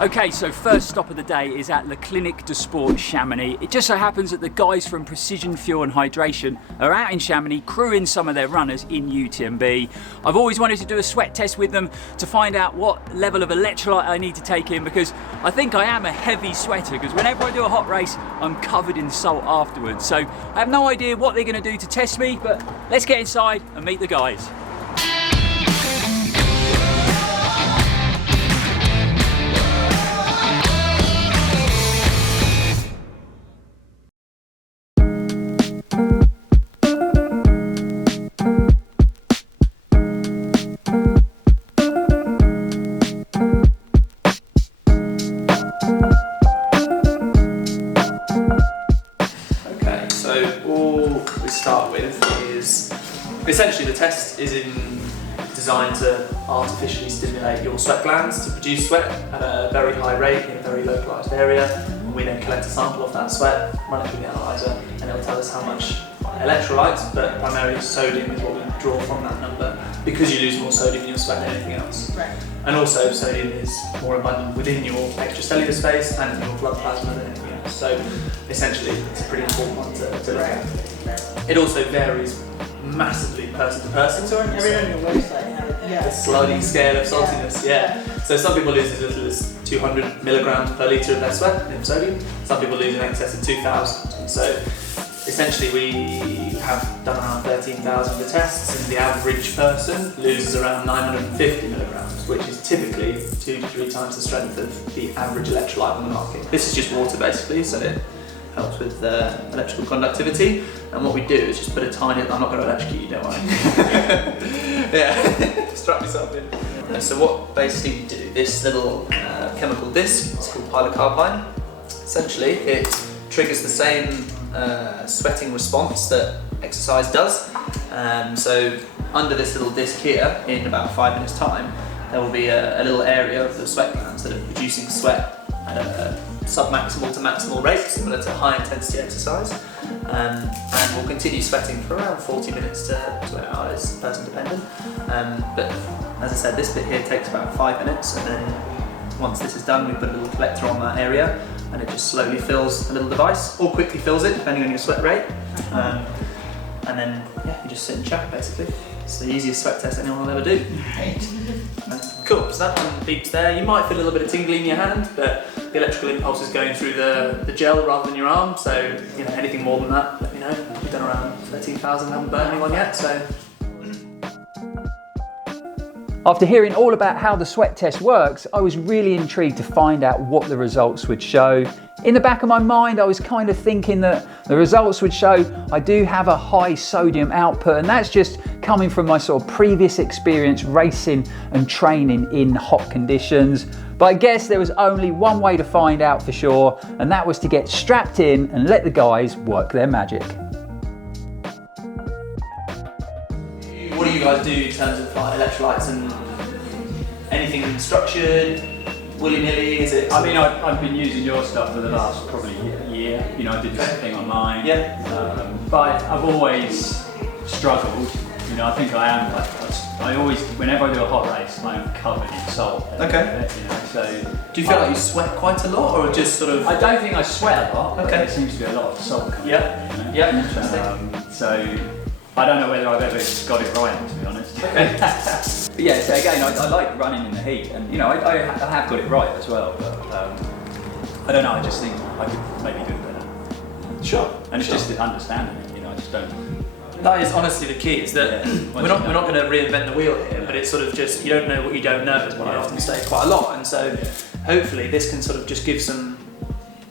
Okay, so first stop of the day is at Le Clinique de Sport Chamonix. It just so happens that the guys from Precision Fuel and Hydration are out in Chamonix crewing some of their runners in UTMB. I've always wanted to do a sweat test with them to find out what level of electrolyte I need to take in, because I think I am a heavy sweater, because whenever I do a hot race I'm covered in salt afterwards. So I have no idea what they're going to do to test me, but let's get inside and meet the guys. Start with is essentially the test is designed to artificially stimulate your sweat glands to produce sweat at a very high rate in a very localized area. And we then collect a sample of that sweat, run it through the analyzer, and it'll tell us how much electrolytes, but primarily sodium is what we draw from that number, because you lose more sodium in your sweat than anything else. Right. And also sodium is more abundant within your extracellular space and your blood plasma than anything else. So essentially it's a pretty important one to look at. It also varies massively person to person. So I read on your website how the sliding scale of saltiness, yeah. So some people lose as little as 200 milligrams per litre of their sweat in sodium. Some people lose in excess of 2,000. So essentially we have done around 13,000 of the tests, and the average person loses around 950 milligrams, which is typically 2 to 3 times the strength of the average electrolyte on the market. This is just water basically, so it helps with electrical conductivity. And what we do is just put a tiny, I'm not going to electrocute you, don't worry. Yeah, strap yourself in. So what basically we do, this little chemical disc, it's called pilocarpine. Essentially it triggers the same sweating response that exercise does. So under this little disc here, in about 5 minutes time, there will be a little area of the sweat glands that are producing sweat at a sub-maximal to maximal rate, similar to high intensity exercise. And we'll continue sweating for around 40 minutes to 2 hours, person dependent. But as I said, this bit here takes about 5 minutes, and then once this is done, we put a little collector on that area, and it just slowly fills a little device, or quickly fills it, depending on your sweat rate. And then, yeah, you just sit and chat, basically. It's the easiest sweat test anyone will ever do. Right. Cool, so that one beeps there. You might feel a little bit of tingling in your hand, but the electrical impulse is going through the gel rather than your arm, so you know, anything more than that, let me know. We've done around 13,000, haven't burnt anyone yet, so. After hearing all about how the sweat test works, I was really intrigued to find out what the results would show. In the back of my mind, I was kind of thinking that the results would show I do have a high sodium output, and that's just coming from my sort of previous experience racing and training in hot conditions. But I guess there was only one way to find out for sure, and that was to get strapped in and let the guys work their magic. What do you guys do in terms of like electrolytes and anything structured, willy-nilly? Is it? I mean, I've been using your stuff for the last probably year. You know, I did this thing online. Yeah. But I've always struggled. You know, I think I am. I always, whenever I do a hot race, I am covered in salt. Okay. You know, so. Do you feel like you sweat quite a lot, or just sort of? I don't think I sweat a lot. Okay. There seems to be a lot of salt coming. Yeah. You know? Yeah. Interesting. So. I don't know whether I've ever got it right, to be honest. Okay. But yeah, so again, I like running in the heat, and you know, I have got it right as well, but I don't know, I just think I could maybe do it better. Sure. And it's just understanding it, you know, I just don't. That is honestly the key, is that we're not going to reinvent the wheel here, but it's sort of just, you don't know what you don't know, is what I often say quite a lot, and so hopefully this can sort of just give some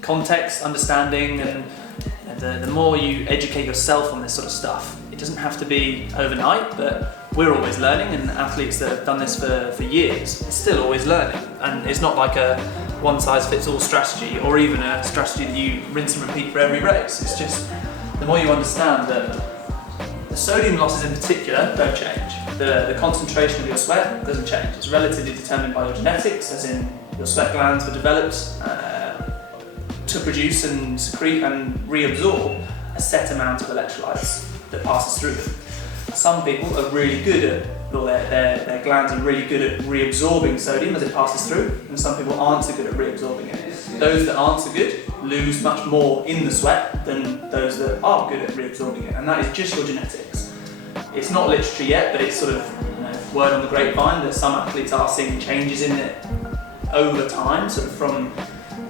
context, understanding, and the more you educate yourself on this sort of stuff, it doesn't have to be overnight, but we're always learning, and athletes that have done this for years are still always learning. And it's not like a one-size-fits-all strategy, or even a strategy that you rinse and repeat for every race. It's just, the more you understand that the sodium losses in particular don't change. The concentration of your sweat doesn't change. It's relatively determined by your genetics, as in your sweat glands were developed to produce and secrete and reabsorb a set amount of electrolytes that passes through them. Some people are really good at or their glands are really good at reabsorbing sodium as it passes through, and some people aren't so good at reabsorbing it. Those that aren't so good lose much more in the sweat than those that are good at reabsorbing it, and that is just your genetics. It's not literature yet, but it's sort of word on the grapevine that some athletes are seeing changes in it over time, sort of from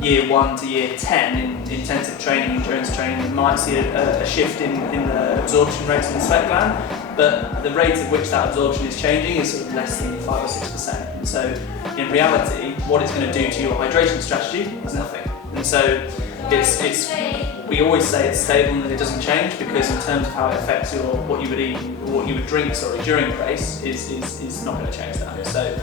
year 1 to year 10 in intensive training, endurance training. You might see a shift in the absorption rates in the sweat gland, but the rate at which that absorption is changing is sort of less than 5 or 6%. And so in reality, what it's going to do to your hydration strategy is nothing. And so we always say it's stable and that it doesn't change, because in terms of how it affects what you would eat, or what you would drink, during the race is not going to change that. So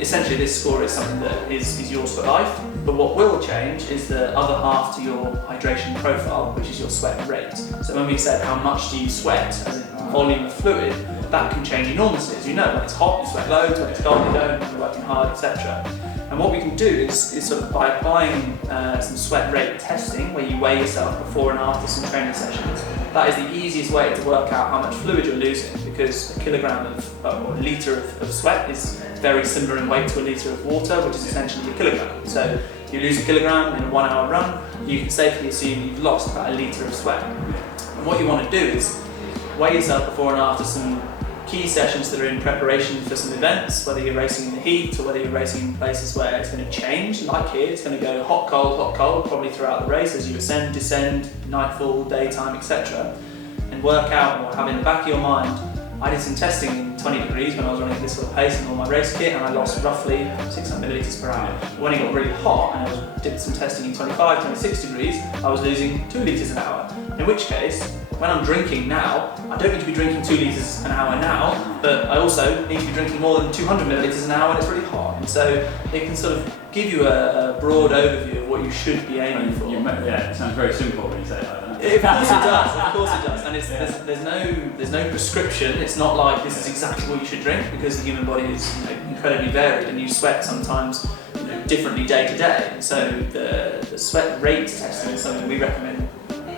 essentially this score is something that is yours for life, but what will change is the other half to your hydration profile, which is your sweat rate. So when we said how much do you sweat, as in volume of fluid, that can change enormously. As you know, when it's hot you sweat loads, when it's cold you don't, when you're working hard, etc. And what we can do is sort of by applying some sweat rate testing, where you weigh yourself before and after some training sessions. That is the easiest way to work out how much fluid you're losing, because a kilogram or a litre of sweat is very similar in weight to a litre of water, which is essentially a kilogram. So if you lose a kilogram in a 1 hour run, you can safely assume you've lost about a litre of sweat. And what you want to do is weigh yourself before and after some key sessions that are in preparation for some events, whether you're racing in the heat or whether you're racing in places where it's going to change, like here, it's going to go hot, cold, probably throughout the race as you ascend, descend, nightfall, daytime, etc. And work out, or have in the back of your mind, I did some testing in 20 degrees when I was running at this sort of pace in all my race kit, and I lost roughly 600 millilitres per hour. When it got really hot and I did some testing in 25, 26 degrees, I was losing 2 litres an hour. In which case, when I'm drinking now, I don't need to be drinking 2 litres an hour now, but I also need to be drinking more than 200 millilitres an hour when it's really hot. And so it can sort of give you a broad overview of what you should be aiming for. Yeah, it sounds very simple when you say it like that. Of course it does, of course it does. And there's no prescription. It's not like this is exactly what you should drink, because the human body is incredibly varied, and you sweat sometimes differently day to day. And so the sweat rate testing is something we recommend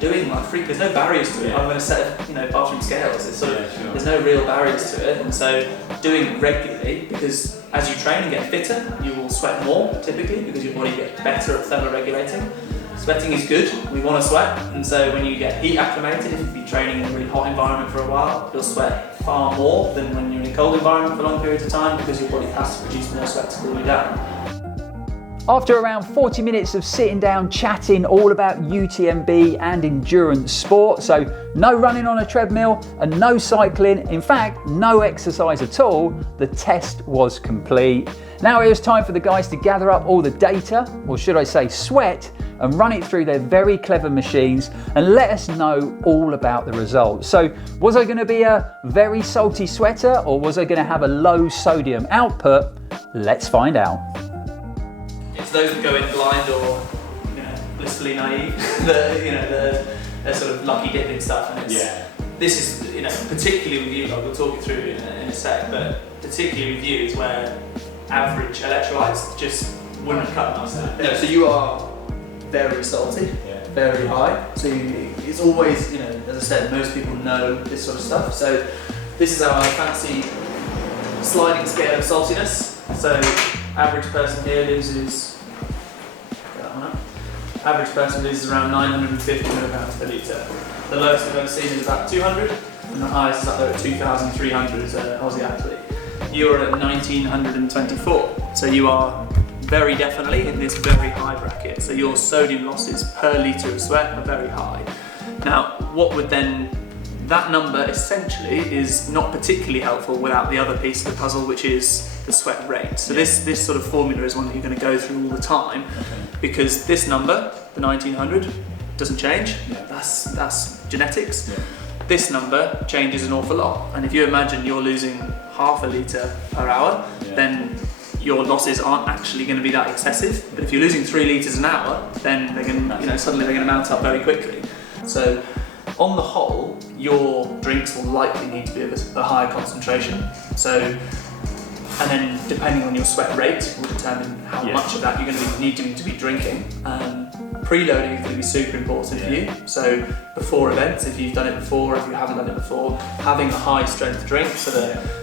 doing there's no barriers to it other than a set of bathroom scales. It's sort of there's no real barriers to it, and so doing it regularly, because as you train and get fitter, you will sweat more typically, because your body gets better at thermoregulating. Sweating is good, we want to sweat, and so when you get heat acclimated, if you've been training in a really hot environment for a while, you'll sweat far more than when you're in a cold environment for long periods of time, because your body has to produce more sweat to cool you down. After around 40 minutes of sitting down chatting all about UTMB and endurance sport, so no running on a treadmill and no cycling, in fact no exercise at all, the test was complete. Now it was time for the guys to gather up all the data, or should I say sweat, and run it through their very clever machines and let us know all about the results. So was I going to be a very salty sweater, or was I going to have a low sodium output? Let's find out. It's those that go in blind or blissfully naive, the sort of lucky dipping stuff, and this is particularly with you, like we'll talk you through in a sec, but particularly with you is where average electrolytes just wouldn't cut enough. So you are very salty, very high. So it's always, as I said, most people know this sort of stuff. So this is our fancy sliding scale of saltiness. So average person here loses, average person loses around 950 milligrams per litre. The lowest I've ever seen is about 200, and the highest is up there at 2,300 as an Aussie athlete. You are at 1,924, so you are very definitely in this very high bracket. So your sodium losses per litre of sweat are very high. Now, what would then, that number essentially is not particularly helpful without the other piece of the puzzle, which is the sweat rate. So this sort of formula is one that you're going to go through all the time, because this number, the 1900, doesn't change. That's genetics. This number changes an awful lot, and if you imagine you're losing half a litre per hour, then your losses aren't actually going to be that excessive. But if you're losing 3 litres an hour, then they're going to, suddenly they're going to mount up very quickly. So on the whole, your drinks will likely need to be of a higher concentration. So and then depending on your sweat rate will determine how much of that you're going to need to be drinking. Preloading is going to be super important for you. So before events, if you've done it before, if you haven't done it before, having a high strength drink. So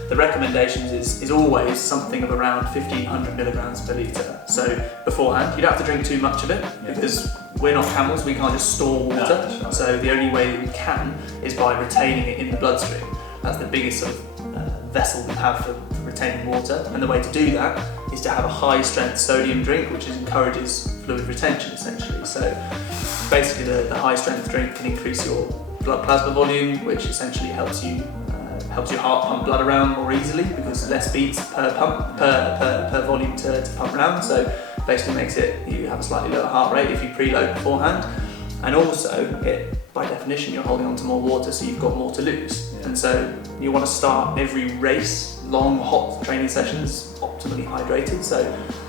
the recommendations is always something of around 1500 milligrams per litre. So beforehand, you don't have to drink too much of it because we're not camels, we can't just store water. No, so the only way that we can is by retaining it in the bloodstream. That's the biggest sort of vessel we have for retaining water, and the way to do that is to have a high strength sodium drink, which encourages fluid retention essentially. So basically the high strength drink can increase your blood plasma volume, which essentially helps your heart pump blood around more easily because less beats per pump per volume to pump around. So basically makes it you have a slightly lower heart rate if you preload beforehand, and also by definition you're holding on to more water, so you've got more to lose. And so you want to start every race, long hot training sessions, optimally hydrated. So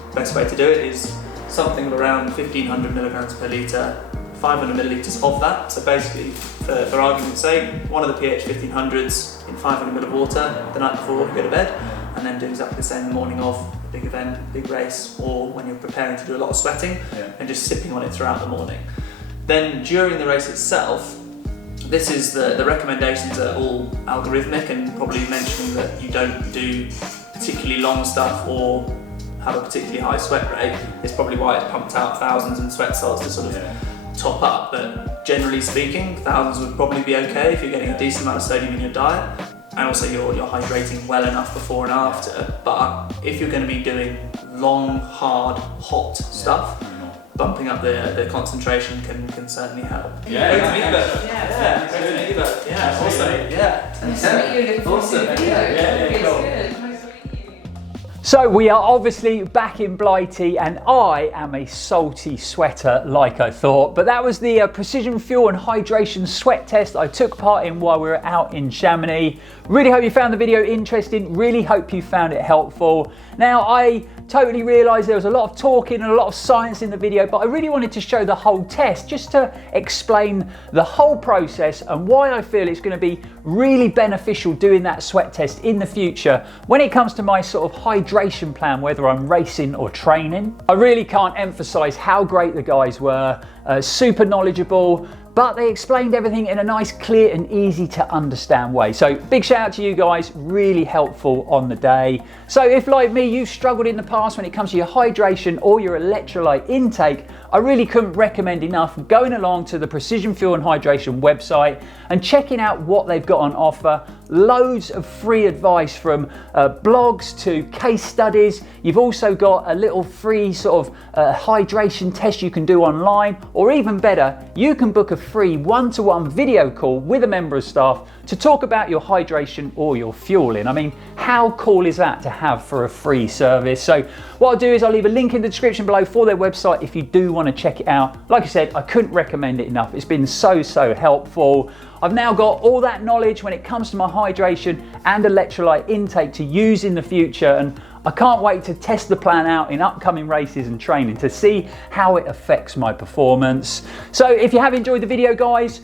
the best way to do it is something around 1500 milligrams per litre, 500 millilitres of that. So basically, for argument's sake, one of the pH 1500s in 500 ml of water the night before you go to bed, and then do exactly the same the morning of a big event, big race, or when you're preparing to do a lot of sweating, and just sipping on it throughout the morning. Then during the race itself, this is the recommendations are all algorithmic and probably mentioning that you don't do particularly long stuff or have a particularly high sweat rate. It's probably why it's pumped out thousands in sweat salts to sort of top up, but generally speaking, thousands would probably be okay if you're getting a decent amount of sodium in your diet, and also you're hydrating well enough before and after. But if you're going to be doing long, hard, hot stuff, bumping up the concentration can certainly help. So we are obviously back in Blighty, and I am a salty sweater like I thought, but that was the precision fuel and hydration sweat test I took part in while we were out in Chamonix. Really hope you found the video interesting, really hope you found it helpful. Now I totally realised there was a lot of talking and a lot of science in the video, but I really wanted to show the whole test just to explain the whole process and why I feel it's going to be really beneficial doing that sweat test in the future when it comes to my sort of hydration plan, whether I'm racing or training. I really can't emphasise how great the guys were, super knowledgeable, but they explained everything in a nice, clear and easy to understand way. So big shout out to you guys, really helpful on the day. So if like me, you've struggled in the past when it comes to your hydration or your electrolyte intake, I really couldn't recommend enough going along to the Precision Fuel and Hydration website and checking out what they've got on offer. Loads of free advice from blogs to case studies. You've also got a little free sort of hydration test you can do online, or even better, you can book a free one-to-one video call with a member of staff to talk about your hydration or your fueling. I mean, how cool is that to have for a free service? So what I'll do is I'll leave a link in the description below for their website if you do want to check it out. Like I said, I couldn't recommend it enough. It's been so helpful. I've now got all that knowledge when it comes to my hydration and electrolyte intake to use in the future, and I can't wait to test the plan out in upcoming races and training to see how it affects my performance. So if you have enjoyed the video, guys,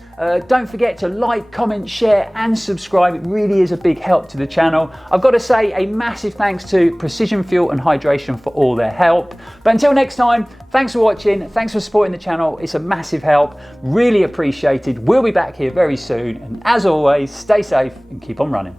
don't forget to like, comment, share and subscribe. It really is a big help to the channel. I've got to say a massive thanks to Precision Fuel and Hydration for all their help. But until next time, thanks for watching, thanks for supporting the channel. It's a massive help, really appreciated. We'll be back here very soon, and as always, stay safe and keep on running.